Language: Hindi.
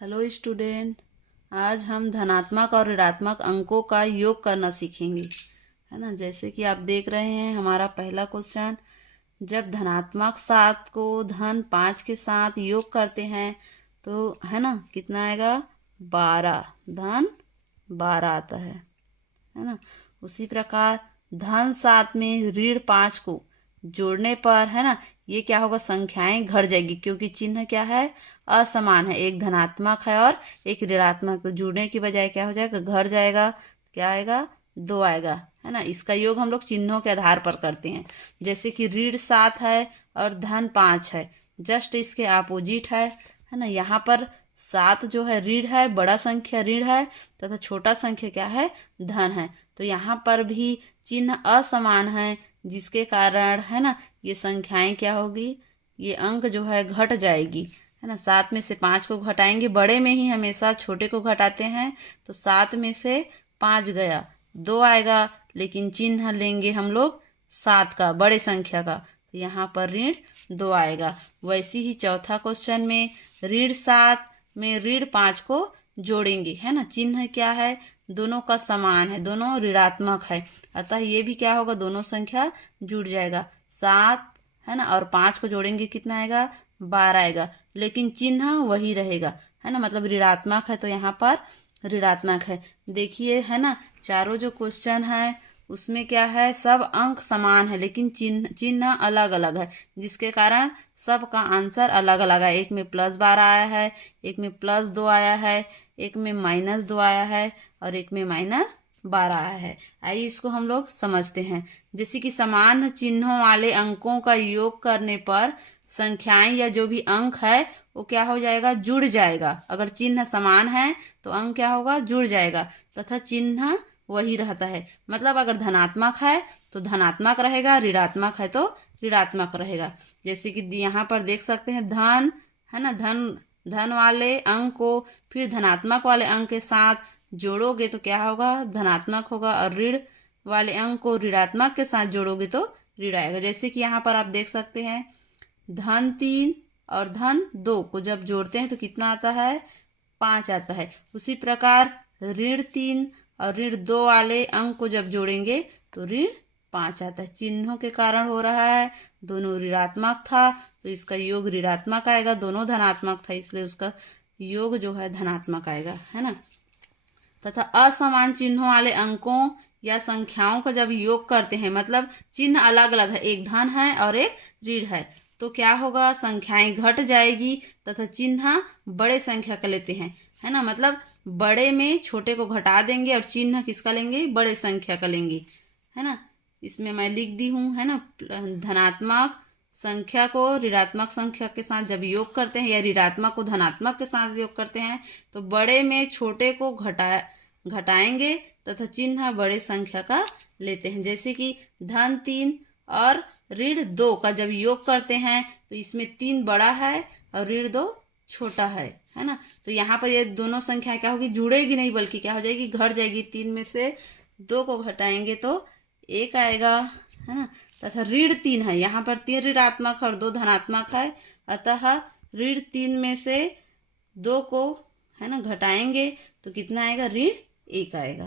हेलो स्टूडेंट, आज हम धनात्मक और ऋणात्मक अंकों का योग करना सीखेंगे, है ना। जैसे कि आप देख रहे हैं हमारा पहला क्वेश्चन, जब धनात्मक 7 को धन 5 के साथ योग करते हैं तो है ना कितना आएगा, 12, धन 12 आता है ना। उसी प्रकार धन 7 में ऋण 5 को जोड़ने पर है ना ये क्या होगा, संख्याएं घट जाएगी क्योंकि चिन्ह क्या है, असमान है। एक धनात्मक है और एक ऋणात्मक, तो जुड़ने की बजाय क्या हो जाएगा, घट जाएगा। क्या आएगा, 2 आएगा, है ना। इसका योग हम लोग चिन्हों के आधार पर करते हैं। जैसे कि ऋण 7 है और धन 5 है, जस्ट इसके अपोजिट है ना। यहाँ पर 7 जो है ऋण है, बड़ा संख्या ऋण है, तथा छोटा संख्या क्या है, धन है। तो यहाँ पर भी चिन्ह असमान है, जिसके कारण है ना ये संख्याएं क्या होगी, ये अंक जो है घट जाएगी, है ना। 7 में से 5 को घटाएंगे, बड़े में ही हमेशा छोटे को घटाते हैं, तो 7 में से 5 गया, 2 आएगा, लेकिन चिन्ह लेंगे हम लोग 7 का, बड़े संख्या का, तो यहाँ पर ऋण 2 आएगा। वैसे ही चौथा क्वेश्चन में ऋण 7 में ऋण 5 को जोड़ेंगे, है ना। चिन्ह क्या है, दोनों का समान है, दोनों ऋणात्मक है, अतः ये भी क्या होगा, दोनों संख्या जुड़ जाएगा। 7 है ना और 5 को जोड़ेंगे कितना आएगा, 12 आएगा, लेकिन चिन्ह वही रहेगा, है ना। मतलब ऋणात्मक है तो यहाँ पर ऋणात्मक है। देखिए है ना, चारों जो क्वेश्चन है उसमें क्या है, सब अंक समान है लेकिन चिन्ह अलग अलग है, जिसके कारण सबका आंसर अलग अलग है। एक में +12 आया है, एक में +2 आया है, एक में -2 आया है और एक में -12 आया है। आइए इसको हम लोग समझते हैं। जैसे कि समान चिन्हों वाले अंकों का योग करने पर संख्याएं या जो भी अंक है वो क्या हो जाएगा, जुड़ जाएगा। अगर चिन्ह समान है तो अंक क्या होगा, जुड़ जाएगा, तथा चिन्ह वही रहता है। मतलब अगर धनात्मक है तो धनात्मक रहेगा, ऋणात्मक है तो ऋणात्मक रहेगा। जैसे कि यहाँ पर देख सकते हैं धन, है ना, धन वाले अंक को फिर धनात्मक वाले अंक के साथ जोड़ोगे तो क्या होगा, धनात्मक होगा, और ऋण वाले अंक को ऋणात्मक के साथ जोड़ोगे तो ऋण आएगा। जैसे कि यहाँ पर आप देख सकते हैं धन 3 और धन 2 को जब जोड़ते हैं तो कितना आता है, 5 आता है। उसी प्रकार ऋण 3 और ऋण 2 वाले अंक को जब जोड़ेंगे तो ऋण 5 आता है। चिन्हों के कारण हो रहा है, दोनों ऋणात्मक था तो इसका योग ऋणात्मक आएगा, दोनों धनात्मक था इसलिए उसका योग जो है धनात्मक आएगा, है ना। तथा असमान चिन्हों वाले अंकों या संख्याओं का जब योग करते हैं, मतलब चिन्ह अलग अलग है, एक धन है और एक ऋण है, तो क्या होगा, संख्याएं घट जाएगी तथा चिन्ह बड़े संख्या का लेते हैं, है ना। मतलब बड़े में छोटे को घटा देंगे और चिन्ह किसका लेंगे, बड़े संख्या का लेंगे, है ना। इसमें मैं लिख दी हूँ, है ना, धनात्मक संख्या को ऋणात्मक संख्या के साथ जब योग करते हैं या ऋणात्मक को धनात्मक के साथ योग करते हैं तो बड़े में छोटे को घटाएंगे तथा चिन्ह बड़े संख्या का लेते हैं। जैसे कि धन 3 और ऋण 2 का जब योग करते हैं तो इसमें 3 बड़ा है और ऋण 2 छोटा है ना। तो यहाँ पर ये दोनों संख्या क्या होगी, जुड़ेगी नहीं बल्कि क्या हो जाएगी, घट जाएगी। 3 में से 2 को घटाएंगे तो 1 आएगा, है ना। तथा ऋण 3 है, यहाँ पर 3 ऋणात्मक और 2 धनात्मक है, अतः ऋण 3 में से 2 को है ना घटाएंगे तो कितना आएगा, ऋण 1 आएगा।